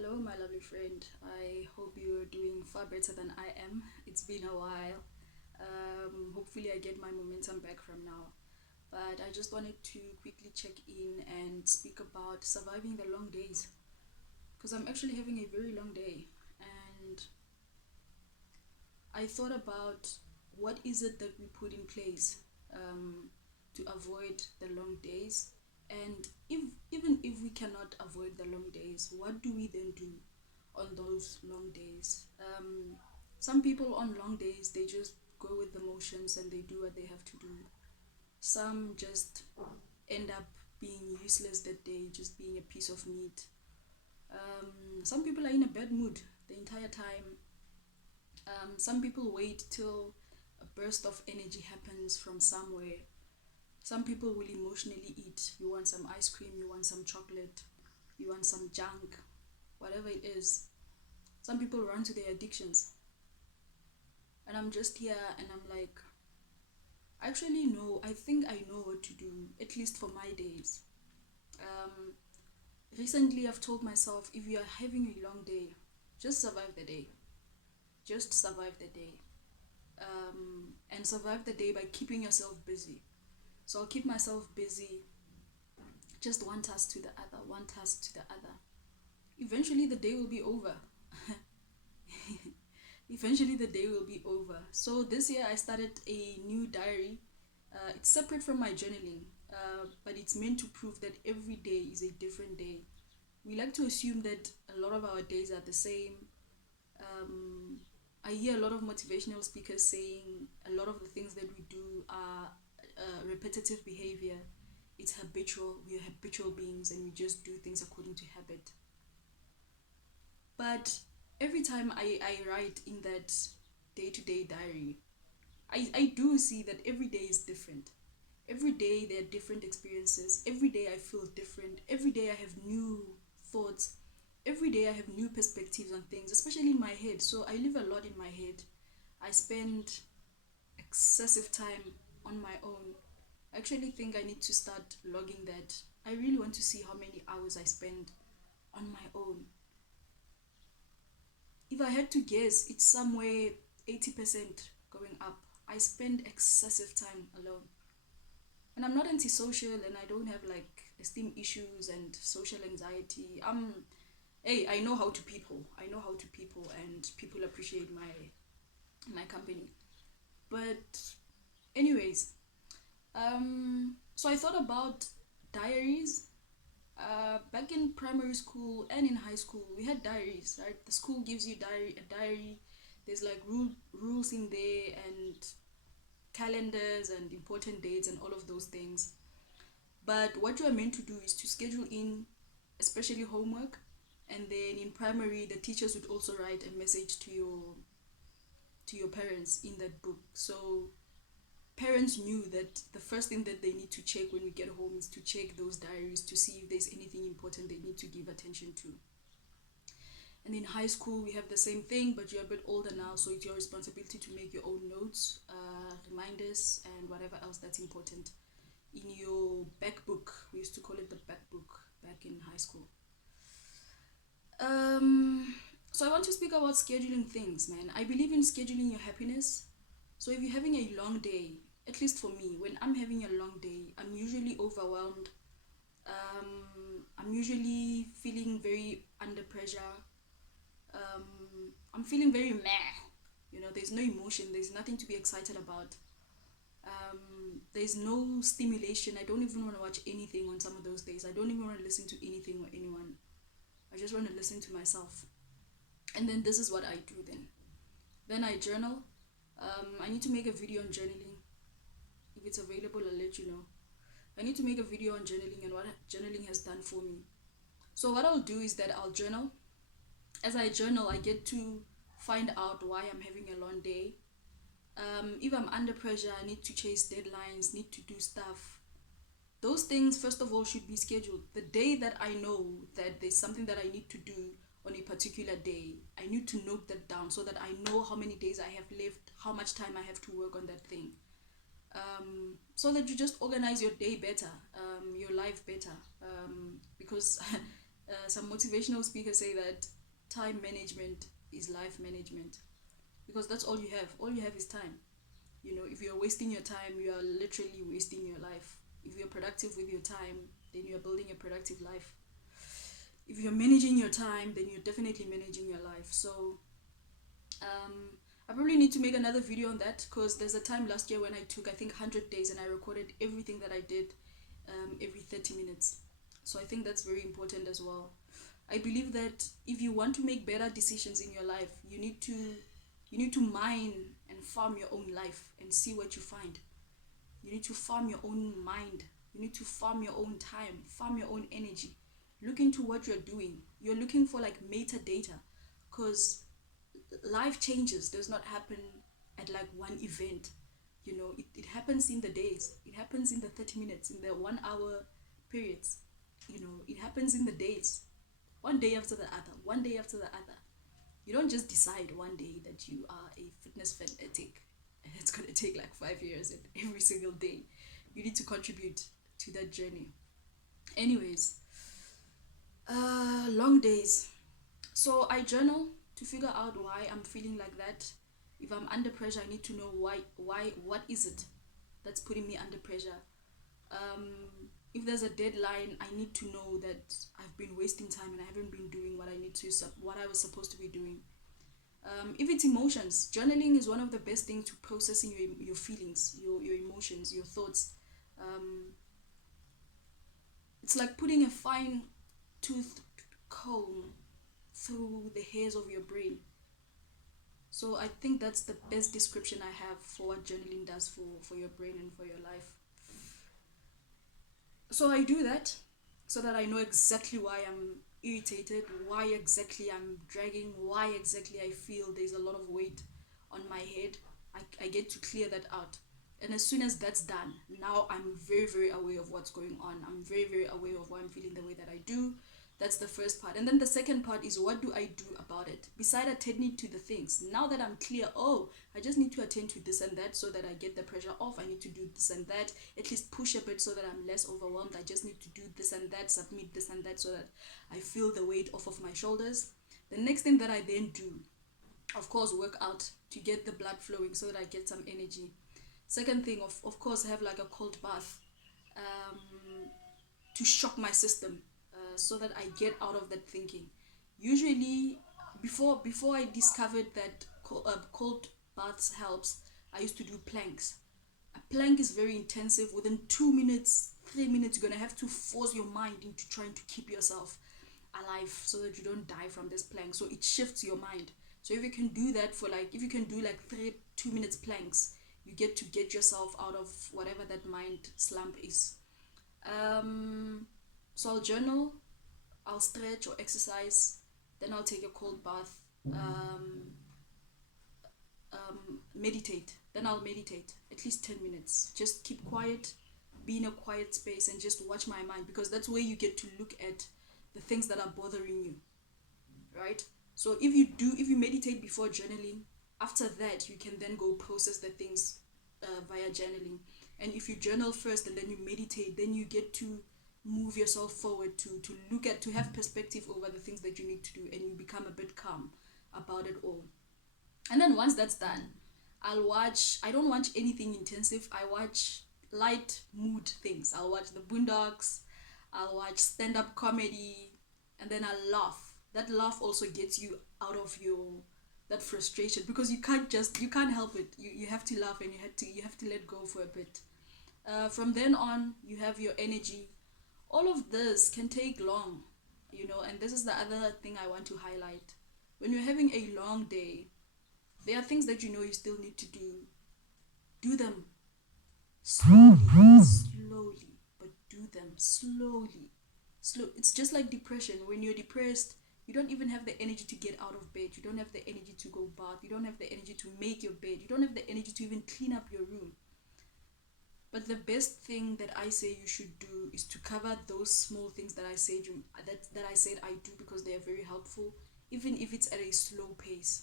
Hello, my lovely friend. I hope you're doing far better than I am. It's been a while. Hopefully, I get my momentum back from now. But I just wanted to quickly check in and speak about surviving the long days because I'm actually having a very long day. And I thought about what is it that we put in place um, to avoid the long days. And even if we cannot avoid the long days, what do we then do on those long days? Some people on long days, they just go with the motions and they do what they have to do. Some just end up being useless that day, just being a piece of meat. Some people are in a bad mood the entire time. Some people wait till a burst of energy happens from somewhere. Some people will emotionally eat. You want some ice cream, you want some chocolate, you want some junk, whatever it is. Some people run to their addictions. And I'm just here and I'm like, actually, no, I think I know what to do, at least for my days. Um, Recently, I've told myself if you are having a long day, just survive the day. Just survive the day. And survive the day by keeping yourself busy. So I'll keep myself busy, just one task to the other, one task to the other. Eventually, the day will be over. Eventually, the day will be over. So this year, I started a new diary. It's separate from my journaling, but it's meant to prove that every day is a different day. We like to assume that a lot of our days are the same. Um, I hear a lot of motivational speakers saying a lot of the things that we do are repetitive behavior. It's habitual. We are habitual beings and we just do things according to habit. But every time I write in that day to day diary, I do see that every day is different. Every day there are different experiences. Every day I feel different. Every day I have new thoughts. Every day I have new perspectives on things, especially in my head. So I live a lot in my head. I spend excessive time on my own. I actually think I need to start logging that. I really want to see how many hours I spend on my own. If I had to guess, it's somewhere 80% going up. I spend excessive time alone. And I'm not antisocial and I don't have like esteem issues and social anxiety. Hey, I know how to people. I know how to people and people appreciate my company. But anyways, so I thought about diaries. Back in primary school and in high school, we had diaries, right? The school gives you a diary. There's like rules in there and calendars and important dates and all of those things. But what you are meant to do is to schedule in, especially homework, and then in primary, the teachers would also write a message to your parents in that book. So parents knew that the first thing that they need to check when we get home is to check those diaries to see if there's anything important they need to give attention to. And in high school, we have the same thing, but you're a bit older now, so it's your responsibility to make your own notes, reminders, and whatever else that's important in your back book. We used to call it the back book back in high school. Um, so I want to speak about scheduling things, man. I believe in scheduling your happiness. So if you're having a long day, at least for me, when I'm having a long day, I'm usually overwhelmed. I'm usually feeling very under pressure. I'm feeling very meh. You know, there's no emotion. There's nothing to be excited about. There's no stimulation. I don't even want to watch anything on some of those days. I don't even want to listen to anything or anyone. I just want to listen to myself. And then this is what I do then. Then I journal. I need to make a video on journaling. If it's available, I'll let you know. I need to make a video on journaling and what journaling has done for me. So what I'll do is that I'll journal. As I journal, I get to find out why I'm having a long day. If I'm under pressure, I need to chase deadlines, need to do stuff. Those things, first of all, should be scheduled. The day that I know that there's something that I need to do on a particular day, I need to note that down so that I know how many days I have left, how much time I have to work on that thing. So that you just organize your day better, your life better. Because Some motivational speakers say that time management is life management, because that's all you have. All you have is time. You know, if you're wasting your time, you are literally wasting your life. If you're productive with your time, then you're building a productive life. If you're managing your time, then you're definitely managing your life. So I probably need to make another video on that, because there's a time last year when I took, I think, 100 days and I recorded everything that I did every 30 minutes. So I think that's very important as well. I believe that if you want to make better decisions in your life, you need to mine and farm your own life and see what you find. You need to farm your own mind. You need to farm your own time, farm your own energy. Look into what you're doing. You're looking for like metadata, because life changes does not happen at like one event. You know, it happens in the days, it happens in the 30 minutes, in the 1 hour periods. You know, it happens in the days, one day after the other, one day after the other. You don't just decide one day that you are a fitness fanatic and it's going to take like 5 years and every single day you need to contribute to that journey. Anyways, long days. So I journal to figure out why I'm feeling like that. If I'm under pressure, I need to know why, what is it that's putting me under pressure. If there's a deadline, I need to know that I've been wasting time and I haven't been doing what I was supposed to be doing. If it's emotions, journaling is one of the best things to processing your feelings, your emotions, your thoughts. It's like putting a fine tooth comb through the hairs of your brain. So I think that's the best description I have for what journaling does for your brain and for your life. So I do that so that I know exactly why I'm irritated, why exactly I'm dragging, why exactly I feel there's a lot of weight on my head. I get to clear that out. And as soon as that's done, now I'm very, very aware of what's going on. I'm very, very aware of why I'm feeling the way that I do. That's the first part. And then the second part is, what do I do about it? Beside attending to the things, now that I'm clear, oh, I just need to attend to this and that so that I get the pressure off. I need to do this and that, at least push a bit so that I'm less overwhelmed. I just need to do this and that, submit this and that so that I feel the weight off of my shoulders. The next thing that I then do, of course, work out to get the blood flowing so that I get some energy. Second thing, of course, have like a cold bath um, to shock my system, so that I get out of that thinking. Usually, before I discovered that cold baths helps, I used to do planks. A plank is very intensive. Within 2 minutes, 3 minutes, you're gonna have to force your mind into trying to keep yourself alive so that you don't die from this plank. So it shifts your mind. So if you can do that for like, if you can do like 2 minutes planks, you get yourself out of whatever that mind slump is. So I'll journal, I'll stretch or exercise, then I'll take a cold bath, meditate. Then I'll meditate at least 10 minutes. Just keep quiet, be in a quiet space, and just watch my mind, because that's where you get to look at the things that are bothering you, right? So if you meditate before journaling, after that you can then go process the things via journaling. And if you journal first and then you meditate, then you get to move yourself forward to look at, to have perspective over the things that you need to do, and you become a bit calm about it all. And then once that's done, I don't watch anything intensive. I watch light mood things. I'll watch the Boondocks, I'll watch stand-up comedy, and then I'll laugh. That laugh also gets you out of that frustration, because you can't help it. You have to laugh, and you have to let go for a bit. From then on, you have your energy. All of this can take long, and this is the other thing I want to highlight. When you're having a long day, there are things that you still need to do. Do them slowly, slowly, but do them slowly. It's just like depression. When you're depressed, you don't even have the energy to get out of bed. You don't have the energy to go bath. You don't have the energy to make your bed. You don't have the energy to even clean up your room. But the best thing that I say you should do is to cover those small things that I said I do, because they are very helpful, even if it's at a slow pace,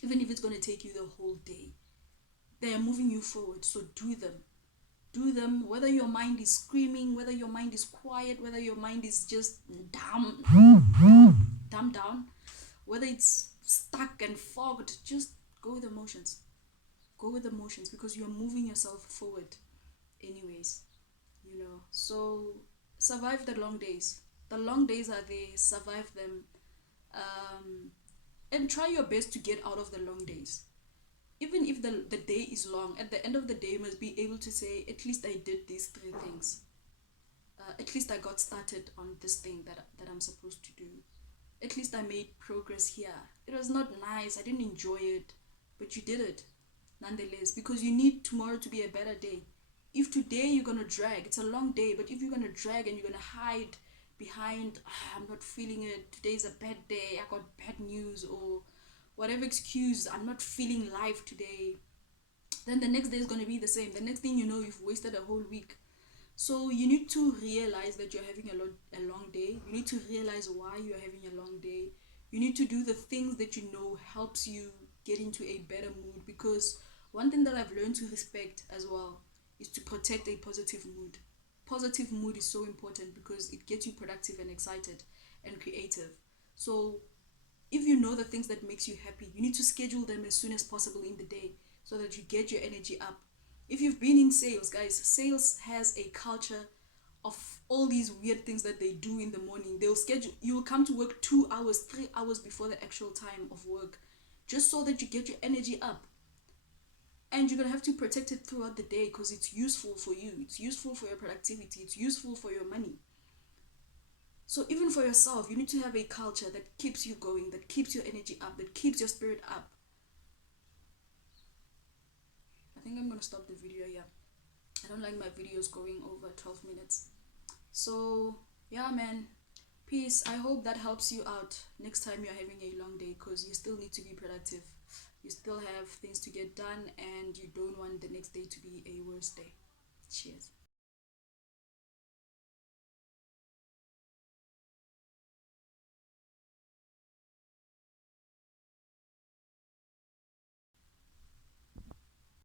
even if it's going to take you the whole day. They are moving you forward, so do them. Do them whether your mind is screaming, whether your mind is quiet, whether your mind is just dumbed down, whether it's stuck and fogged. Just go with emotions. Go with emotions because you are moving yourself forward anyways, so survive the long days. The long days are there, survive them. And try your best to get out of the long days. Even if the day is long, at the end of the day you must be able to say, at least I did these three things. At least I got started on this thing that I'm supposed to do. At least I made progress here. It was not nice, I didn't enjoy it, but you did it nonetheless, because you need tomorrow to be a better day. If today you're gonna drag, it's a long day, but if you're gonna drag and you're gonna hide behind, I'm not feeling it, today's a bad day, I got bad news, or whatever excuse, I'm not feeling life today, then the next day is gonna be the same. The next thing you know, you've wasted a whole week. So you need to realize that you're having a long day. You need to realize why you're having a long day. You need to do the things that you know helps you get into a better mood, because one thing that I've learned to respect as well is to protect a positive mood. Positive mood is so important because it gets you productive and excited and creative. So if you know the things that makes you happy, you need to schedule them as soon as possible in the day so that you get your energy up. If you've been in sales, guys, sales has a culture of all these weird things that they do in the morning. They'll schedule, you will come to work 2 hours, 3 hours before the actual time of work, just so that you get your energy up. And you're gonna have to protect it throughout the day because it's useful for you, it's useful for your productivity, it's useful for your money. So even for yourself, you need to have a culture that keeps you going, that keeps your energy up, that keeps your spirit up. I think I'm gonna stop the video here. I don't like my videos going over 12 minutes. So yeah, man, peace. I hope that helps you out next time you're having a long day, because you still need to be productive. You still have things to get done and you don't want the next day to be a worse day. Cheers.